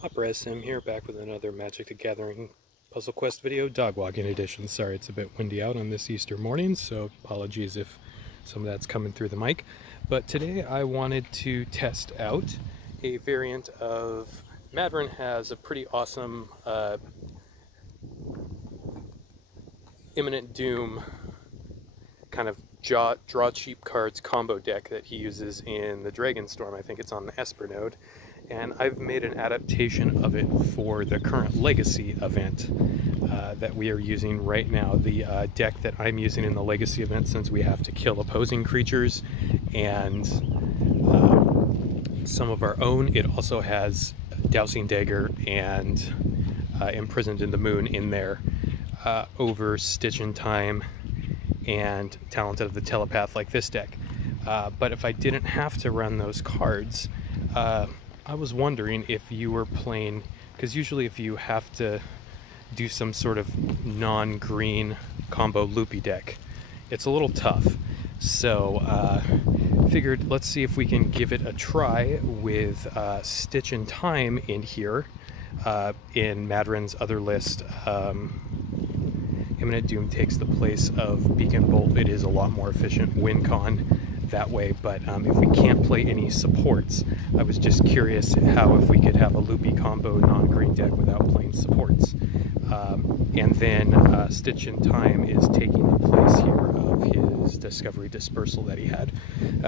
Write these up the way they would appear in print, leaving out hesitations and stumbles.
Opera SM here, back with another Magic the Gathering Puzzle Quest video, dog walking edition. Sorry, it's a bit windy out on this Easter morning, so apologies if some of that's coming through the mic. But today I wanted to test out a variant of... Madron has a pretty awesome Imminent Doom kind of draw cheap cards combo deck that he uses in the Dragonstorm. I think it's on the Esper node. And I've made an adaptation of it for the current Legacy event that we are using right now. The deck that I'm using in the Legacy event, since we have to kill opposing creatures and some of our own, it also has Dowsing Dagger and Imprisoned in the Moon in there over Stitch in Time and Talented of the Telepath like this deck. But if I didn't have to run those cards, I was wondering if you were playing, because usually if you have to do some sort of non-green combo loopy deck, it's a little tough. So figured let's see if we can give it a try with Stitch in Time in here. In Madron's other list, Imminent Doom takes the place of Beacon Bolt. It is a lot more efficient win con that way, but if we can't play any supports, I was just curious how if we could have a loopy combo non-green deck without playing supports. And then Stitch in Time is taking the place here of his Discovery Dispersal that he had.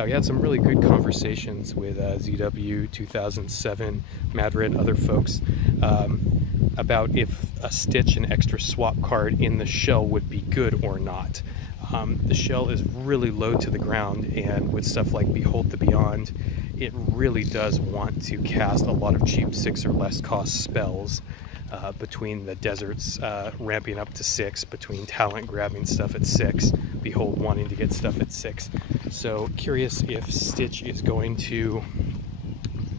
We had some really good conversations with ZW 2007, Madrid, other folks, about if a Stitch, an extra swap card in the shell, would be good or not. The shell is really low to the ground, and with stuff like Behold the Beyond, it really does want to cast a lot of cheap 6 or less cost spells between the deserts ramping up to 6, between Talent grabbing stuff at 6, Behold wanting to get stuff at 6. So curious if Stitch is going to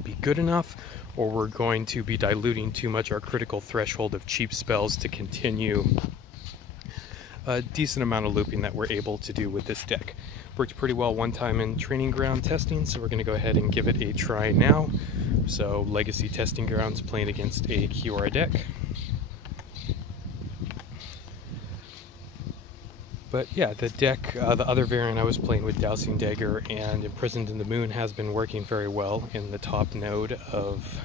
be good enough, or we're going to be diluting too much our critical threshold of cheap spells to continue a decent amount of looping that we're able to do with this deck. Worked pretty well one time in training ground testing, so we're going to go ahead and give it a try now. So Legacy Testing Grounds playing against a Kiora deck. But yeah, the deck, the other variant I was playing with Dowsing Dagger and Imprisoned in the Moon has been working very well in the top node of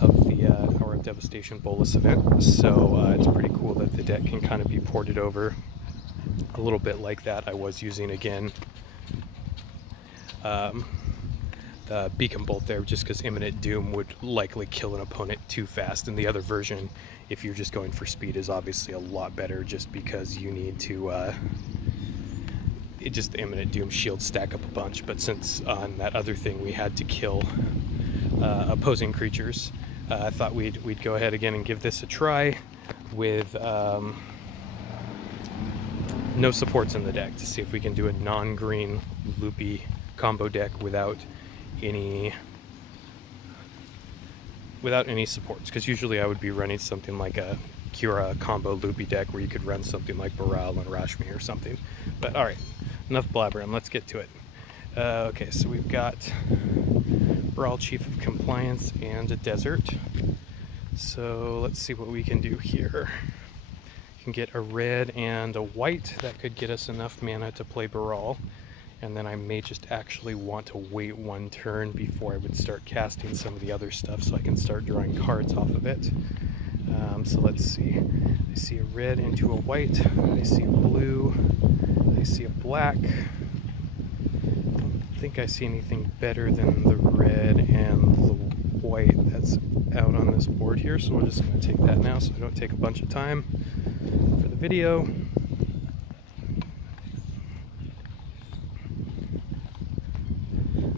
the Hour of Devastation Bolas event. So it's pretty cool that the deck can kind of be ported over a little bit like that. I was using, again, the Beacon Bolt there just because Imminent Doom would likely kill an opponent too fast, and the other version, if you're just going for speed, is obviously a lot better just because you need to the Imminent Doom shield stack up a bunch. But since on that other thing we had to kill opposing creatures, I thought we'd go ahead again and give this a try with no supports in the deck to see if we can do a non-green loopy combo deck without any supports, because usually I would be running something like a Kiora combo loopy deck where you could run something like Boral and Rashmi or something. But alright, enough blabbering, let's get to it. Okay, so we've got Boral, Chief of Compliance, and a Desert. So let's see what we can do here. You can get a red and a white. That could get us enough mana to play Boral. And then I may just actually want to wait one turn before I would start casting some of the other stuff so I can start drawing cards off of it. So let's see. I see a red into a white. I see a blue. I see a black. I don't think I see anything better than the red and the white that's out on this board here. So we're just going to take that now so I don't take a bunch of time for the video.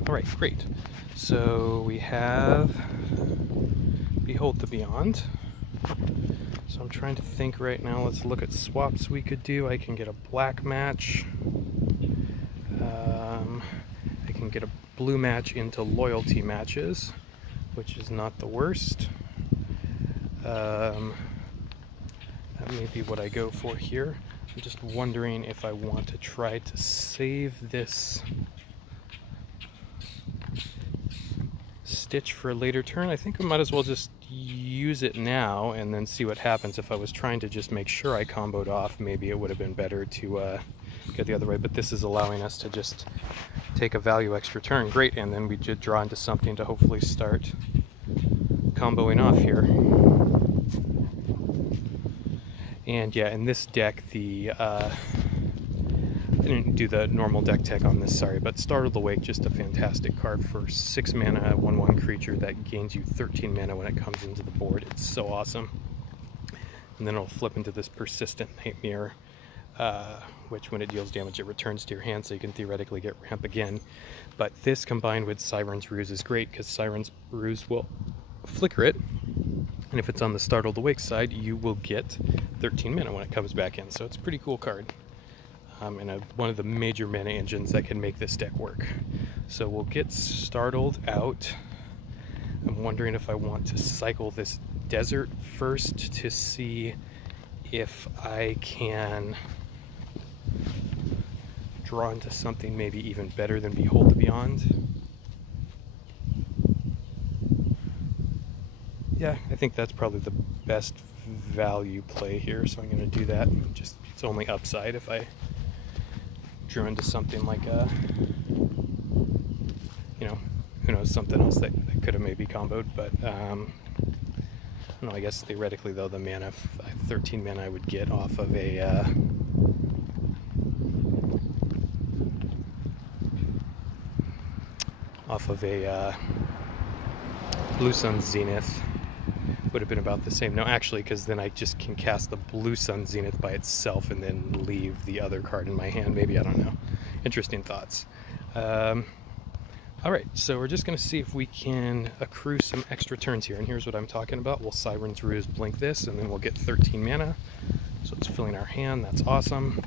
Alright, great. So we have Behold the Beyond. So I'm trying to think right now. Let's look at swaps we could do. I can get a black match. I can get a blue match into loyalty matches, which is not the worst. That may be what I go for here. I'm just wondering if I want to try to save this stitch for a later turn. I think we might as well just use it now and then see what happens. If I was trying to just make sure I comboed off, maybe it would have been better to go the other way, but this is allowing us to just take a value extra turn. Great, and then we just draw into something to hopefully start comboing off here. And yeah, in this deck, I didn't do the normal deck tech on this, sorry, but Startled Awake, just a fantastic card for 6 mana, 1/1 creature that gains you 13 mana when it comes into the board. It's so awesome. And then it'll flip into this Persistent Nightmare, which when it deals damage, it returns to your hand, so you can theoretically get ramp again. But this combined with Siren's Ruse is great, because Siren's Ruse will flicker it, and if it's on the Startled Awake side, you will get 13 mana when it comes back in, so it's a pretty cool card. And one of the major mana engines that can make this deck work. So we'll get Startled out. I'm wondering if I want to cycle this Desert first to see if I can draw into something maybe even better than Behold the Beyond. Yeah, I think that's probably the best value play here, so I'm going to do that. It's only upside if I drew into something like a, who knows, something else that could have maybe comboed, but I don't know, I guess theoretically though, the mana, 13 mana I would get off of a Blue Sun Zenith would have been about the same. No, actually, because then I just can cast the Blue Sun Zenith by itself and then leave the other card in my hand. Maybe, I don't know. Interesting thoughts. Alright, so we're just going to see if we can accrue some extra turns here. And here's what I'm talking about. We'll Siren's Ruse blink this, and then we'll get 13 mana. So it's filling our hand. That's awesome.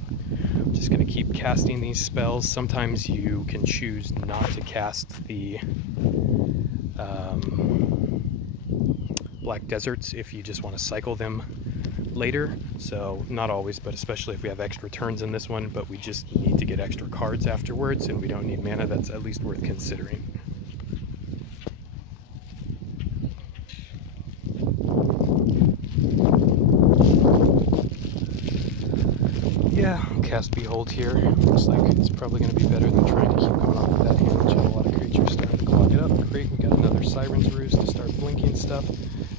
Just going to keep casting these spells. Sometimes you can choose not to cast the Black Deserts if you just want to cycle them later. So not always, but especially if we have extra turns in this one, but we just need to get extra cards afterwards and we don't need mana, that's at least worth considering. Yeah, I'll cast Behold here. Looks like it's probably going to be better than trying to keep going off of that hand, which has a lot of creatures starting to clog it up. Great, we got another Siren's Ruse to start blinking stuff.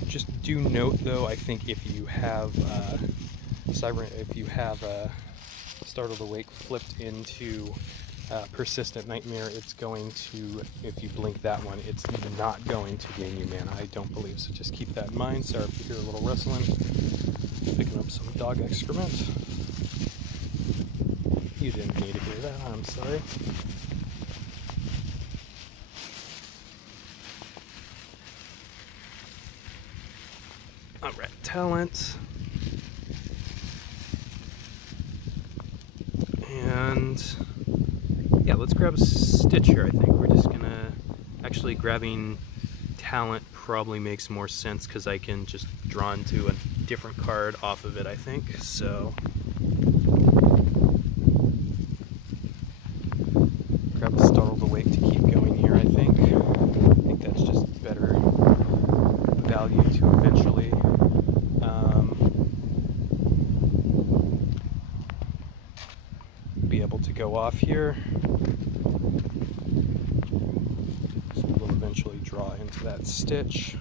Just do note though, I think if you have Startled Awake flipped into Persistent Nightmare, it's going to, if you blink that one, it's not going to gain you mana, I don't believe. So just keep that in mind. Sorry if you hear a little rustling. Picking up some dog excrement. You didn't need to hear that, I'm sorry. Alright, talent. And yeah, let's grab a Stitch here, I think. We're just gonna, actually grabbing talent probably makes more sense because I can just draw into a different card off of it, I think. So grab a Startled Awake to keep going here, I think. I think that's just better value to eventually be able to go off here. So we'll eventually draw into that Stitch.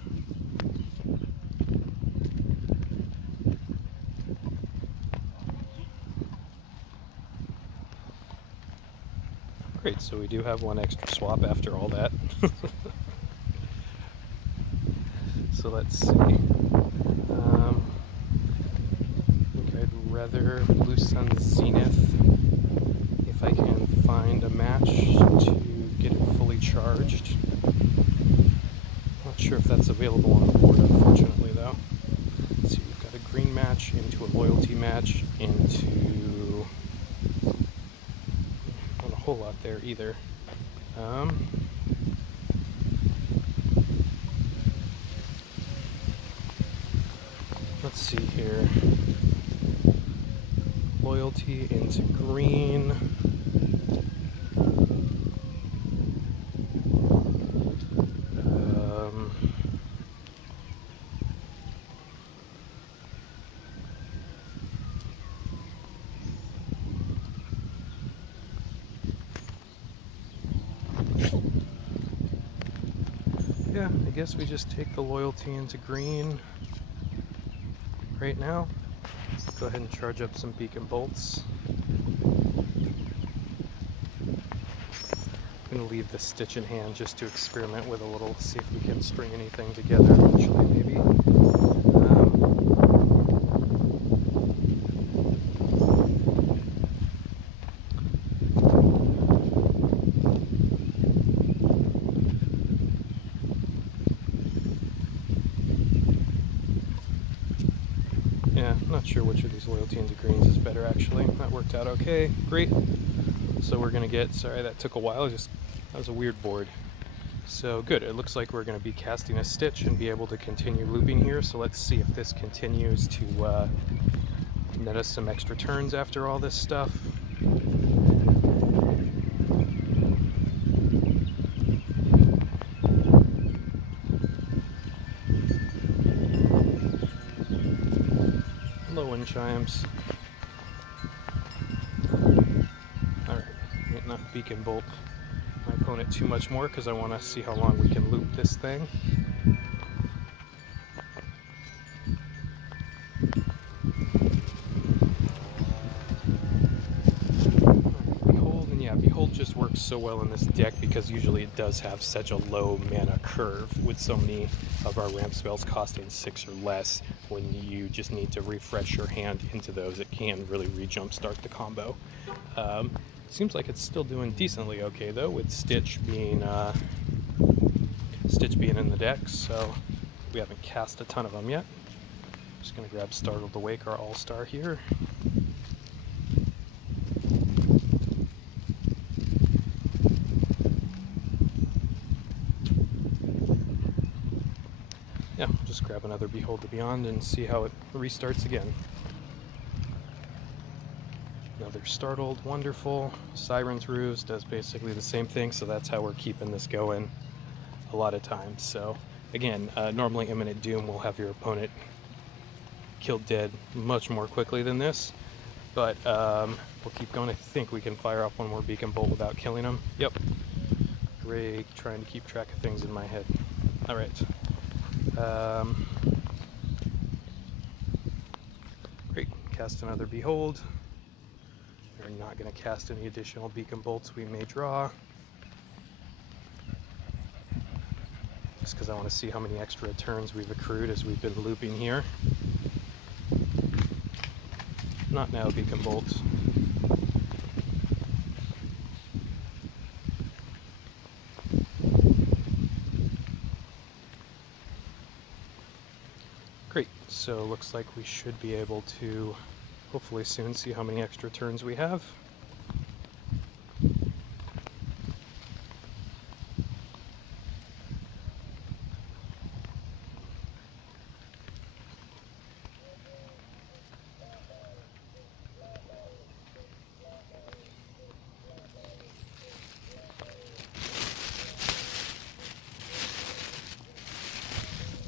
Great, so we do have one extra swap after all that. So let's see. I think I'd rather Blue Sun Zenith if I can find a match to get it fully charged. Not sure if that's available on the board, unfortunately, though. Let's see, we've got a green match into a loyalty match into not a whole lot there either. Let's see here. Loyalty into green. yeah, I guess we just take the loyalty into green right now. Go ahead and charge up some beacon bolts. I'm going to leave the stitch in hand just to experiment with a little, see if we can string anything together eventually, maybe. Yeah, I'm not sure which of these loyalty into greens is better actually. That worked out okay, great. So we're going to get, sorry that took a while, that was a weird board. So good, it looks like we're going to be casting a stitch and be able to continue looping here. So let's see if this continues to net us some extra turns after all this stuff. Low wind chimes. Alright, might not beacon bolt my opponent too much more because I want to see how long we can loop this thing. Behold, and yeah, Behold just works so well in this deck because usually it does have such a low mana curve with so many of our ramp spells costing 6 or less. When you just need to refresh your hand into those, it can really re-jumpstart the combo. Seems like it's still doing decently okay though, with Stitch being in the deck, so we haven't cast a ton of them yet. Just gonna grab Startled Awake, our all-star here. Yeah, just grab another Behold the Beyond and see how it restarts again. Another Startled, wonderful. Siren's Ruse does basically the same thing, so that's how we're keeping this going a lot of times. So again, normally Imminent Doom will have your opponent killed dead much more quickly than this, but we'll keep going. I think we can fire off one more Beacon Bolt without killing him. Yep. Great, trying to keep track of things in my head. Alright. Great, cast another Behold. We're not going to cast any additional Beacon Bolts we may draw. Just because I want to see how many extra turns we've accrued as we've been looping here. Not now, Beacon Bolts. Great, so looks like we should be able to hopefully soon see how many extra turns we have.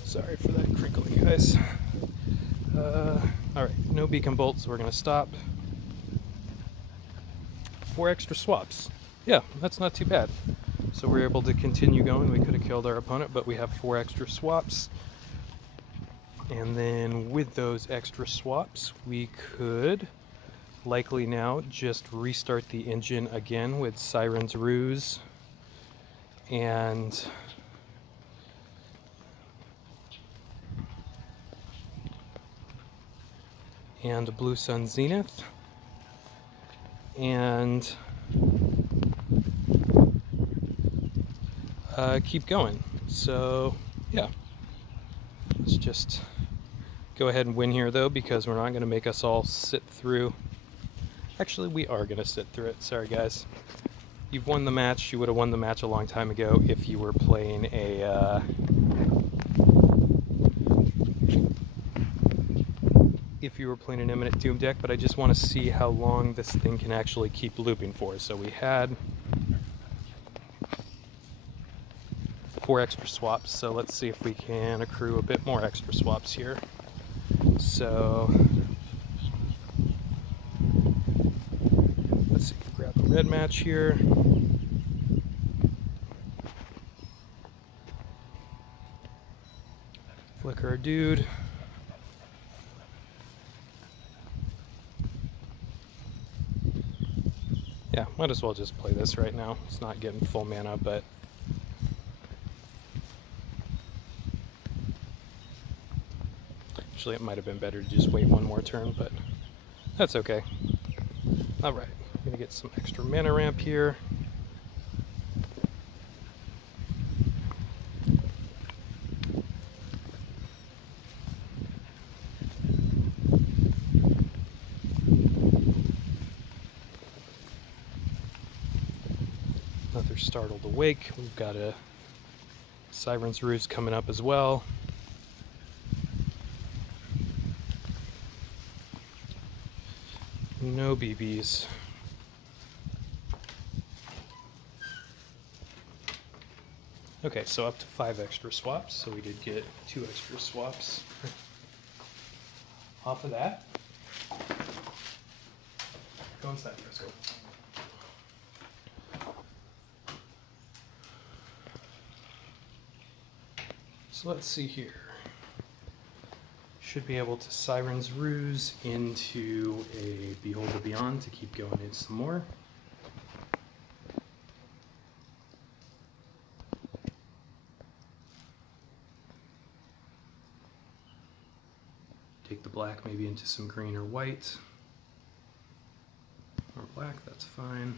Sorry for that crinkling, guys. Alright, no Beacon Bolts, so we're going to stop. 4 extra swaps. Yeah, that's not too bad. So we're able to continue going. We could have killed our opponent, but we have 4 extra swaps. And then with those extra swaps, we could likely now just restart the engine again with Siren's Ruse and Blue Sun Zenith, and keep going. So yeah, let's just go ahead and win here though, because we're not going to make us all sit through. Actually, we are going to sit through it. Sorry guys, you've won the match. You would have won the match a long time ago if you were playing a an Imminent Doom deck, but I just want to see how long this thing can actually keep looping for. So we had 4 extra swaps, so let's see if we can accrue a bit more extra swaps here. So let's see, grab a red match here. Flicker our dude. Yeah, might as well just play this right now. It's not getting full mana, but actually it might have been better to just wait one more turn, but that's okay. Alright, I'm gonna get some extra mana ramp here. Another Startled Awake. We've got a Siren's Roost coming up as well. No BBs. Okay, so up to 5 extra swaps, so we did get 2 extra swaps off of that. Go inside, Frisco. So let's see here. Should be able to Siren's Ruse into a Behold the Beyond to keep going in some more. Take the black maybe into some green or white. Or black, that's fine.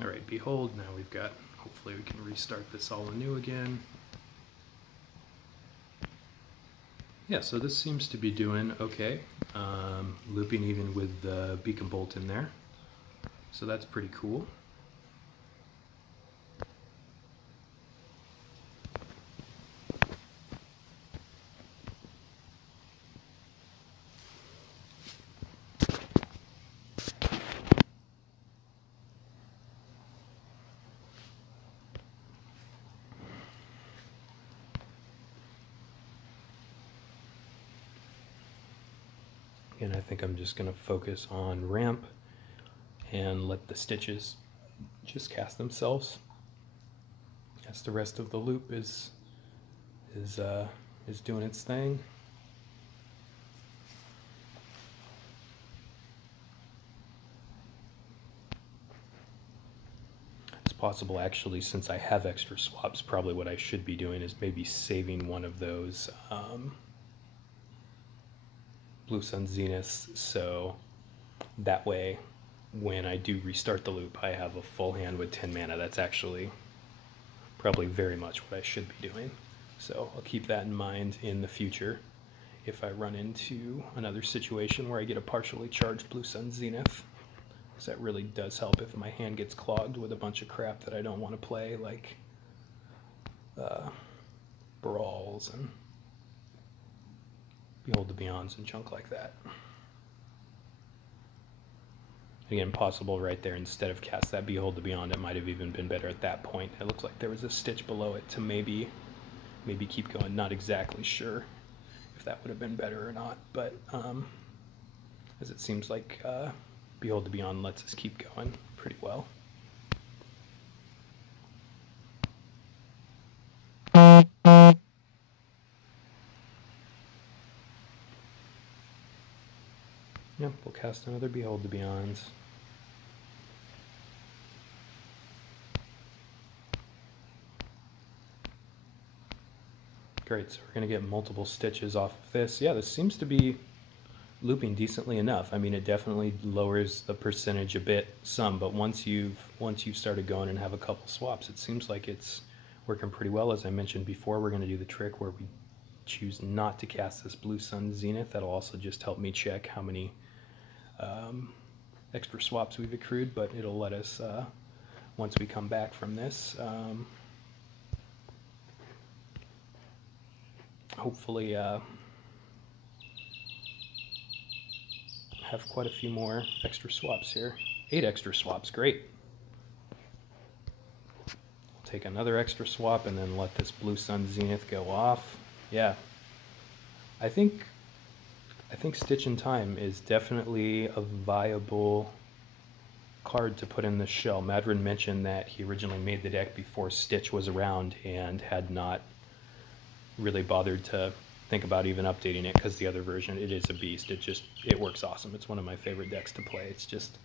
Alright, Behold, now we've got, hopefully we can restart this all anew again. Yeah, so this seems to be doing okay. Looping even with the Beacon Bolt in there. So that's pretty cool. And I think I'm just going to focus on ramp and let the stitches just cast themselves as the rest of the loop is doing its thing. It's possible actually, since I have extra swaps, probably what I should be doing is maybe saving one of those Blue Sun Zeniths, so that way when I do restart the loop I have a full hand with 10 mana. That's actually probably very much what I should be doing. So I'll keep that in mind in the future if I run into another situation where I get a partially charged Blue Sun Zenith, because that really does help if my hand gets clogged with a bunch of crap that I don't want to play, like Brawls and Behold the Beyonds and junk like that. Again, possible right there, instead of cast that Behold the Beyond, it might have even been better at that point. It looked like there was a stitch below it to maybe keep going. Not exactly sure if that would have been better or not, but as it seems like Behold the Beyond lets us keep going pretty well. Yep, we'll cast another Behold the Beyonds. Great, so we're going to get multiple stitches off of this. Yeah, this seems to be looping decently enough. I mean, it definitely lowers the percentage a bit, some, but once you've started going and have a couple swaps, it seems like it's working pretty well. As I mentioned before, we're going to do the trick where we choose not to cast this Blue Sun Zenith. That'll also just help me check how many extra swaps we've accrued, but it'll let us, once we come back from this, hopefully have quite a few more extra swaps here. 8 extra swaps, great. I'll take another extra swap and then let this Blue Sun Zenith go off. Yeah, I think Stitch in Time is definitely a viable card to put in the shell. Madron mentioned that he originally made the deck before Stitch was around and had not really bothered to think about even updating it, because the other version, it is a beast. It works awesome. It's one of my favorite decks to play. It's just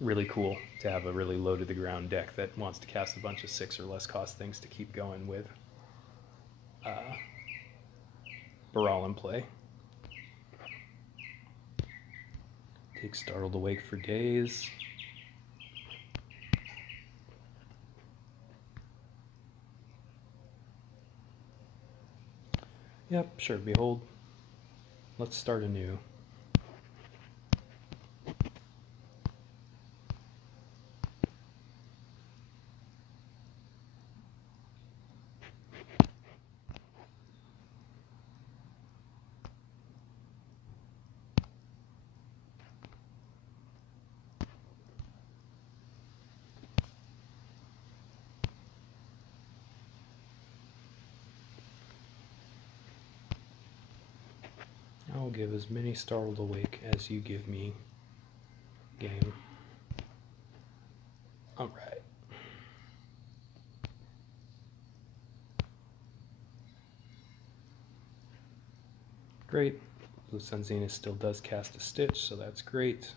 really cool to have a really low to the ground deck that wants to cast a bunch of 6 or less cost things to keep going with Baral in play. Take Startled Awake for days. Yep, sure, behold. Let's start anew. I'll give as many Startled Awake as you give me, game. Alright. Great. Blue Sun Zenith still does cast a Stitch, so that's great.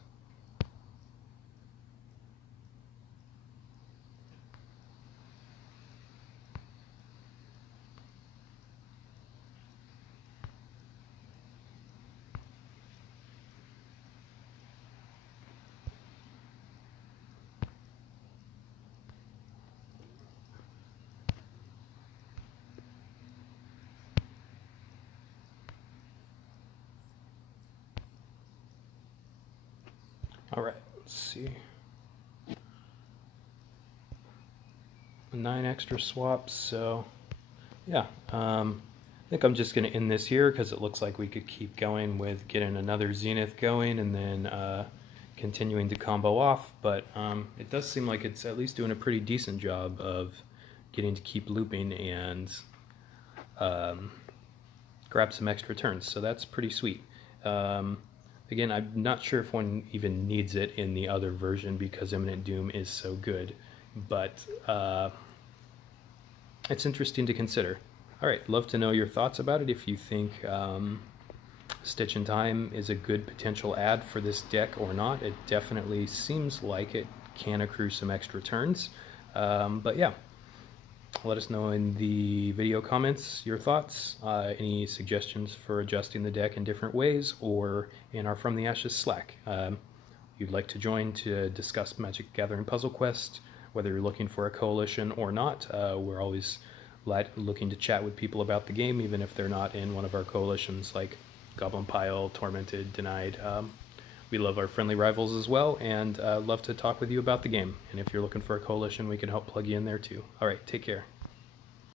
Alright, let's see. 9 extra swaps, so yeah. I think I'm just going to end this here because it looks like we could keep going with getting another Zenith going and then continuing to combo off, but it does seem like it's at least doing a pretty decent job of getting to keep looping and grab some extra turns, so that's pretty sweet. Again, I'm not sure if one even needs it in the other version because Imminent Doom is so good, but it's interesting to consider. Alright, love to know your thoughts about it. If you think Stitch in Time is a good potential add for this deck or not. It definitely seems like it can accrue some extra turns. But yeah, let us know in the video comments your thoughts, any suggestions for adjusting the deck in different ways, or in our From the Ashes Slack. You'd like to join to discuss Magic Gathering Puzzle Quest, whether you're looking for a coalition or not. We're always looking to chat with people about the game, even if they're not in one of our coalitions like Goblin Pile, Tormented, Denied. We love our friendly rivals as well, and love to talk with you about the game. And if you're looking for a coalition, we can help plug you in there too. All right, take care.